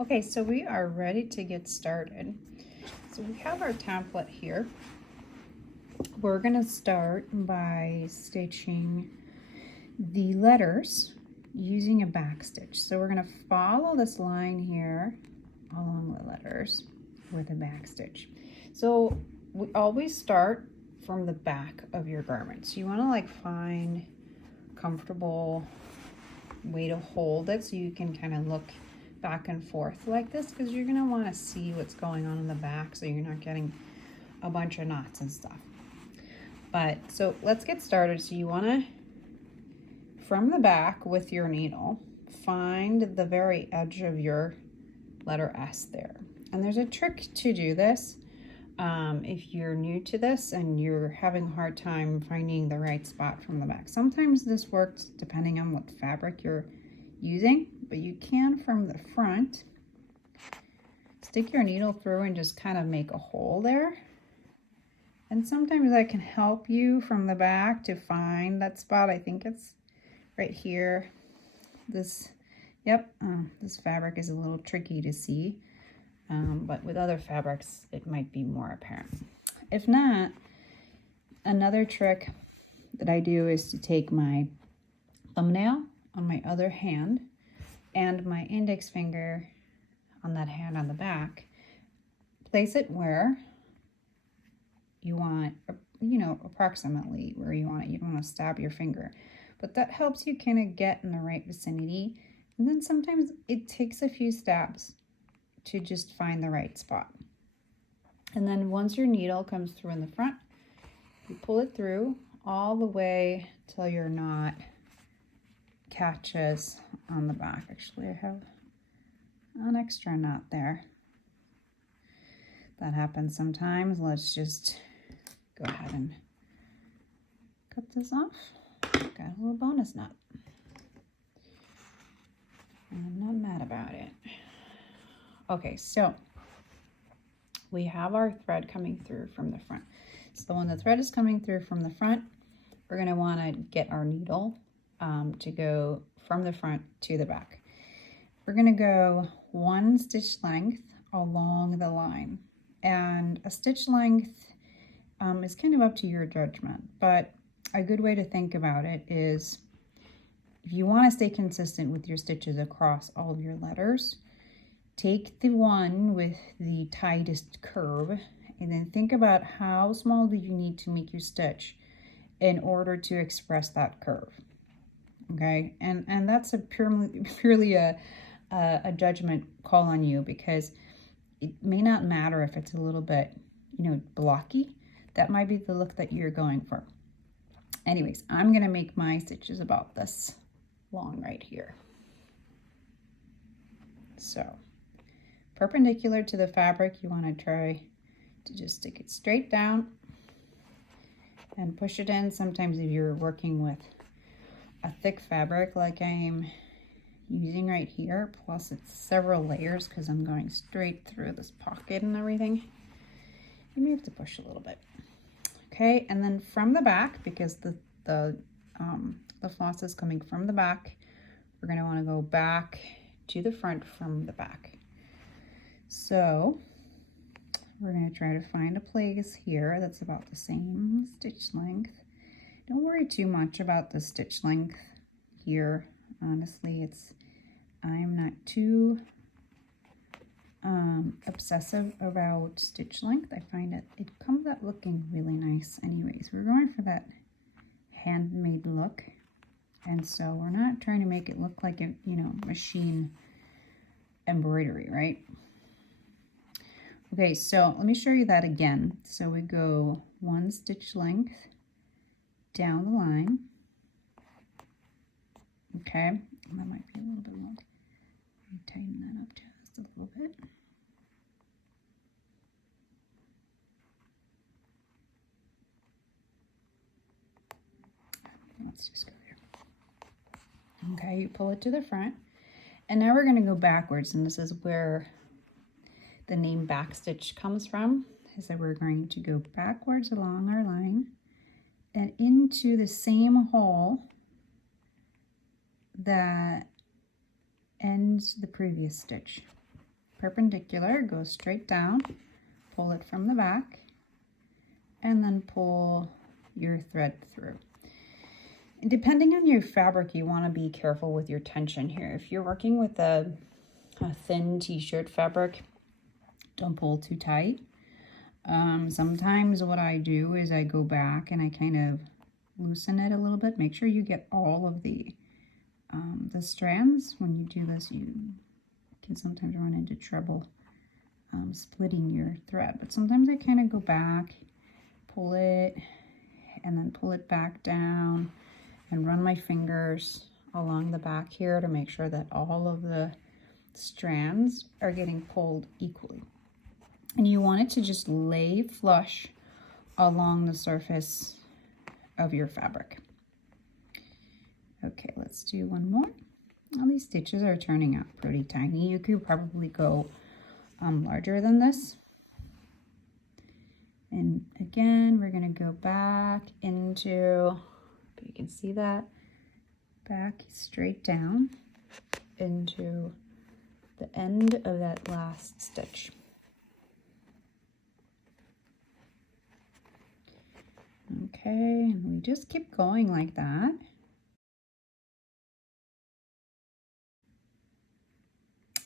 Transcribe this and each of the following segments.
Okay, so we are ready to get started. So we have our template here. We're gonna start by stitching the letters using a back stitch. So we're gonna follow this line here along the letters with a back stitch. So we always start from the back of your garment. So you wanna like find comfortable way to hold it so you can kind of look back and forth like this, because you're going to want to see what's going on in the back so you're not getting a bunch of knots and stuff. But so let's get started. So you want to, from the back with your needle, find the very edge of your letter S there. And there's a trick to do this. If you're new to this and you're having a hard time finding the right spot from the back. Sometimes this works depending on what fabric you're using, but you can from the front stick your needle through and just kind of make a hole there. And sometimes I can help you from the back to find that spot. I think it's right here. This fabric is a little tricky to see. But with other fabrics, it might be more apparent. If not, another trick that I do is to take my thumbnail on my other hand and my index finger on that hand on the back, place it where you want, approximately where you want it. You don't want to stab your finger, but that helps you kind of get in the right vicinity. And then sometimes it takes a few stabs to just find the right spot. And then once your needle comes through in the front, you pull it through all the way till your knot catches on the back. Actually, I have an extra knot there. That happens sometimes. Let's just go ahead and cut this off. Got a little bonus knot. And I'm not mad about it. Okay, so we have our thread coming through from the front. So when the thread is coming through from the front, we're going to want to get our needle to go from the front to the back. We're going to go 1 stitch length along the line. And a stitch length is kind of up to your judgment, but a good way to think about it is if you want to stay consistent with your stitches across all of your letters, take the one with the tightest curve and then think about how small do you need to make your stitch in order to express that curve. Okay, and that's a purely a judgment call on you, because it may not matter if it's a little bit, blocky. That might be the look that you're going for. Anyways, I'm gonna make my stitches about this long right here. So perpendicular to the fabric, you want to try to just stick it straight down and push it in. Sometimes if you're working with a thick fabric like I'm using right here, plus it's several layers because I'm going straight through this pocket and everything, you may have to push a little bit. Okay, and then from the back, because the floss is coming from the back, we're going to want to go back to the front from the back. So we're going to try to find a place here that's about the same stitch length. Don't worry too much about the stitch length here. Honestly, I'm not too obsessive about stitch length. I find it comes out looking really nice anyways. We're going for that handmade look, and so we're not trying to make it look like a machine embroidery, right? Okay, so let me show you that again. So we go 1 stitch length down the line. Okay, that might be a little bit long. Let me tighten that up just a little bit. Let's just go here. Okay, you pull it to the front, and now we're going to go backwards, and this is where the name backstitch comes from, is that we're going to go backwards along our line and into the same hole that ends the previous stitch. perpendicular, go straight down, pull it from the back, and then pull your thread through. And depending on your fabric, you want to be careful with your tension here. If you're working with a thin t-shirt fabric, don't pull too tight. Sometimes what I do is I go back and I kind of loosen it a little bit. Make sure you get all of the strands. When you do this, you can sometimes run into trouble splitting your thread. But sometimes I kind of go back, pull it, and then pull it back down and run my fingers along the back here to make sure that all of the strands are getting pulled equally. And you want it to just lay flush along the surface of your fabric. Okay, let's do one more. All these stitches are turning out pretty tiny. You could probably go larger than this. And again, we're gonna go back into, you can see that, back straight down into the end of that last stitch. Okay, and we just keep going like that.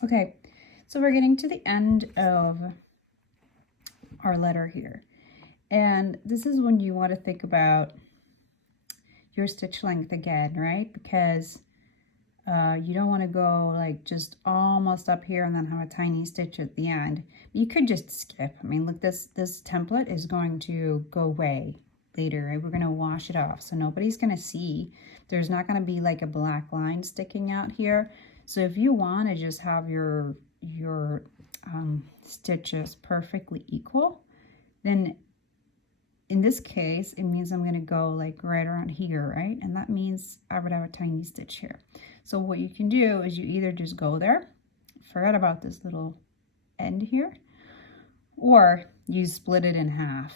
Okay, so we're getting to the end of our letter here. And this is when you want to think about your stitch length again, right? Because you don't want to go like just almost up here and then have a tiny stitch at the end. You could just skip. I mean, look, this template is going to go away later, right? We're going to wash it off, so nobody's going to see. There's not going to be like a black line sticking out here. So if you want to just have your stitches perfectly equal, then in this case, it means I'm going to go like right around here, right? And that means I would have a tiny stitch here. So what you can do is you either just go there, forget about this little end here, or you split it in half,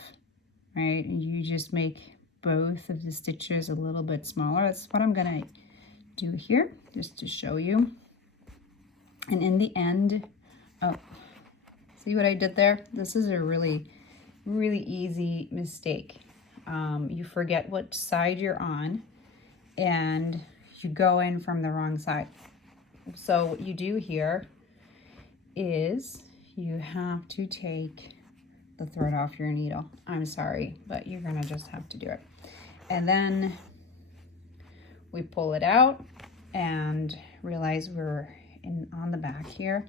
right? And you just make both of the stitches a little bit smaller. That's what I'm going to do here, just to show you. And in the end, oh, see what I did there? This is a really easy mistake. You forget what side you're on and you go in from the wrong side. So what you do here is you have to take the thread off your needle. I'm sorry, but you're gonna just have to do it. And then we pull it out and realize we're on the back here.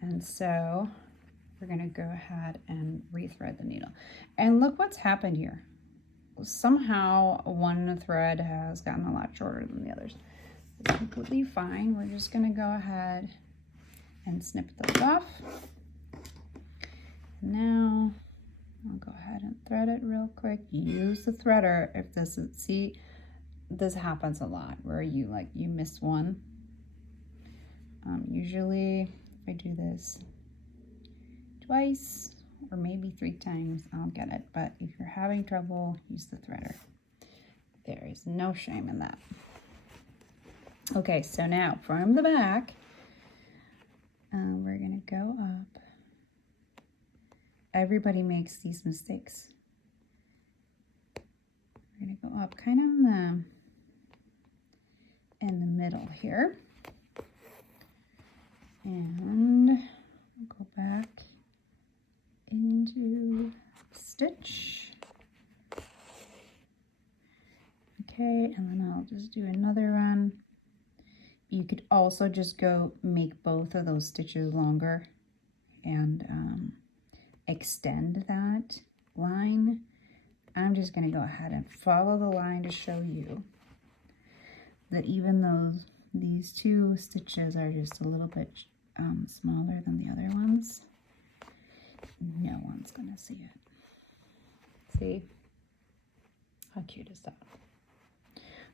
And so we're gonna go ahead and rethread the needle. And look what's happened here. Somehow one thread has gotten a lot shorter than the others. It's completely fine. We're just gonna go ahead and snip those off. Now I'll go ahead and thread it real quick. Use the threader if this is, see, this happens a lot where you miss one. Usually if I do this twice or maybe 3 times, I'll get it. But if you're having trouble, use the threader. There is no shame in that. Okay, so now from the back, we're gonna go up. Everybody makes these mistakes. We're gonna go up kind of in the middle here. And we'll go back into stitch. Okay, and then I'll just do another run. You could also just go make both of those stitches longer and extend that line. I'm just going to go ahead and follow the line to show you that even though these 2 stitches are just a little bit smaller than the other ones, no one's going to see it. See? How cute is that?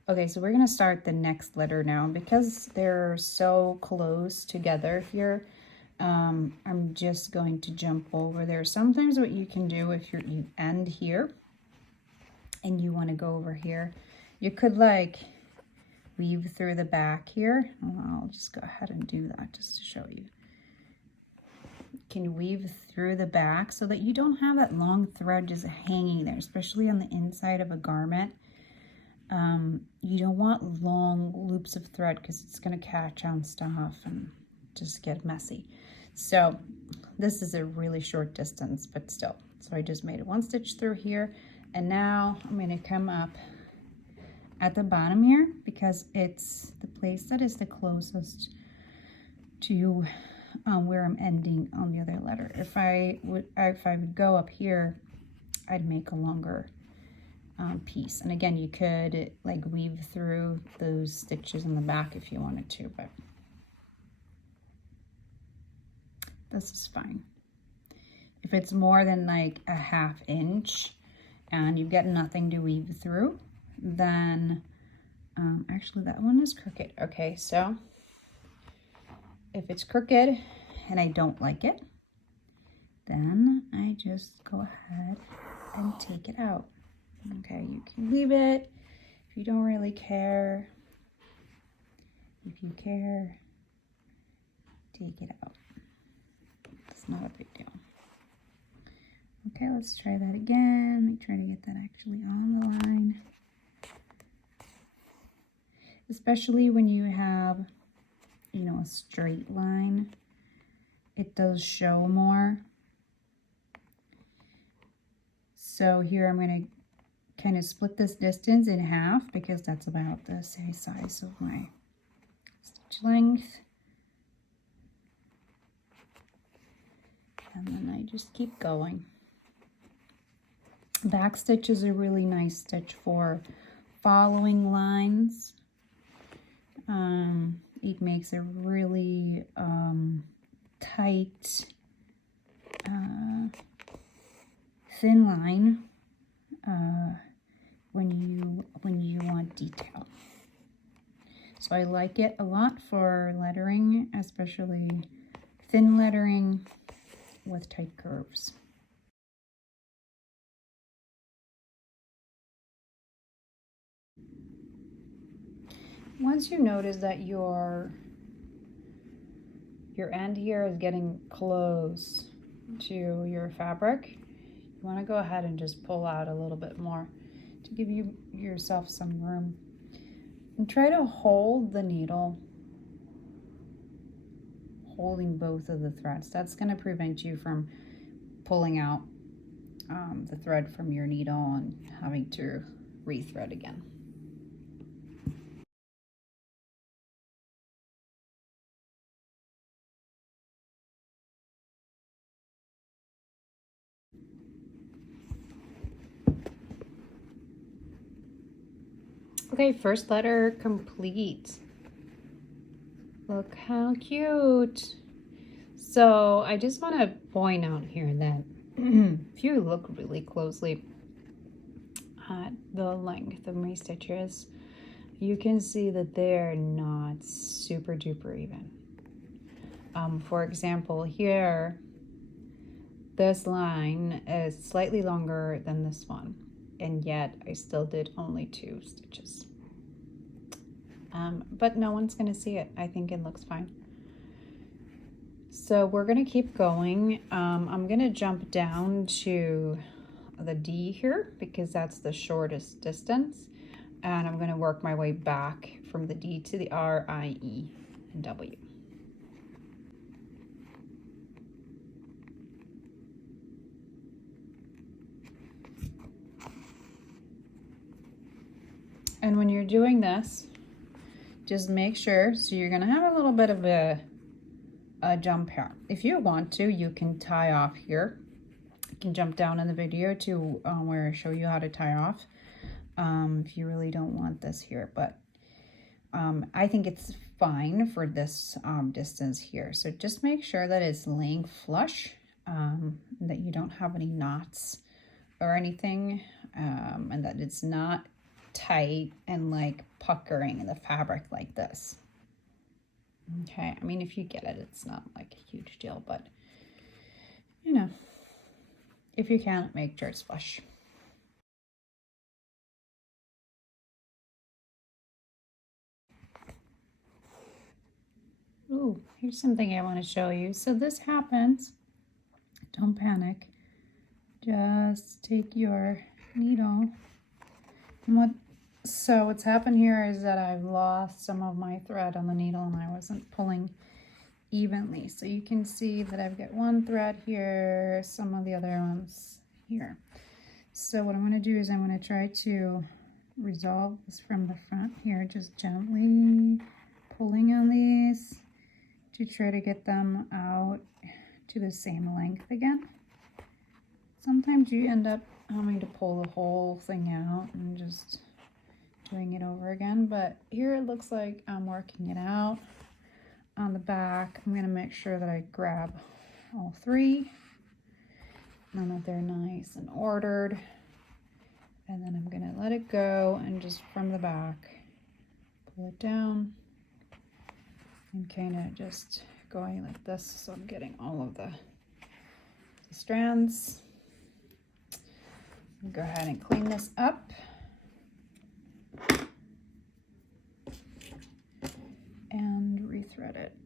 Okay, so we're going to start the next letter now. Because they're so close together here, I'm just going to jump over there. Sometimes what you can do if you end here and you want to go over here, you could like weave through the back here. I'll just go ahead and do that just to show you. can weave through the back so that you don't have that long thread just hanging there, especially on the inside of a garment. You don't want long loops of thread because it's going to catch on stuff and just get messy. So this is a really short distance, but still. So I just made a 1 stitch through here, and now I'm going to come up at the bottom here because it's the place that is the closest to where I'm ending on the other letter. If I would go up here, I'd make a longer piece. And again, you could like weave through those stitches in the back if you wanted to, but this is fine. If it's more than like a 1/2 inch and you've got nothing to weave through, then actually that one is crooked. Okay, so if it's crooked and I don't like it, then I just go ahead and take it out. Okay, you can leave it if you don't really care. If you care, take it out. It's not a big deal. Okay, let's try that again. Let me try to get that actually on the line. Especially when you have, you know, a straight line, it does show more. So here I'm going to kind of split this distance in half because that's about the same size of my stitch length. And then I just keep going. Back stitch is a really nice stitch for following lines. It makes a really tight, thin line when you want detail. So I like it a lot for lettering, especially thin lettering with tight curves. Once you notice that your end here is getting close to your fabric, you want to go ahead and just pull out a little bit more to give yourself some room. And try to hold the needle, holding both of the threads. That's going to prevent you from pulling out the thread from your needle and having to rethread again. Okay, first letter complete. Look how cute. So I just want to point out here that if you look really closely at the length of my stitches, you can see that they're not super duper even. For example, here, this line is slightly longer than this one, and yet I still did only 2 stitches. But no one's gonna see it. I think it looks fine. So we're gonna keep going. I'm gonna jump down to the D here because that's the shortest distance. And I'm gonna work my way back from the D to the R, I, E, and W. And when you're doing this, just make sure, so you're gonna have a little bit of a jump here. If you want to, you can tie off here. You can jump down in the video to where I show you how to tie off if you really don't want this here, but I think it's fine for this distance here. So just make sure that it's laying flush, that you don't have any knots or anything, and that it's not tight and like puckering the fabric like this. Okay, I mean, if you get it, it's not like a huge deal, but you know, if you can't, make sure it's flush. Ooh, here's something I want to show you. So this happens Don't panic. Just take your needle. And what's happened here is that I've lost some of my thread on the needle and I wasn't pulling evenly. So you can see that I've got one thread here, some of the other ones here. So what I'm going to do is I'm going to try to resolve this from the front here, just gently pulling on these to try to get them out to the same length again. Sometimes you end up having to pull the whole thing out and just doing it over again, but here it looks like I'm working it out. On the back, I'm going to make sure that I grab all three and that they're nice and ordered, and then I'm going to let it go and just from the back pull it down and kind of just going like this, so I'm getting all of the strands. Go ahead and clean this up. And rethread it.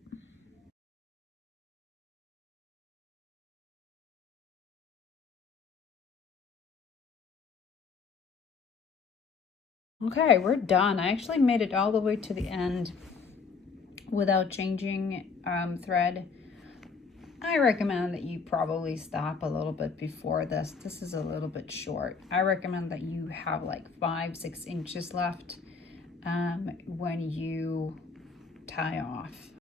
Okay, we're done. I actually made it all the way to the end without changing thread. I recommend that you probably stop a little bit before this. This is a little bit short. I recommend that you have like 5-6 inches left when you tie off.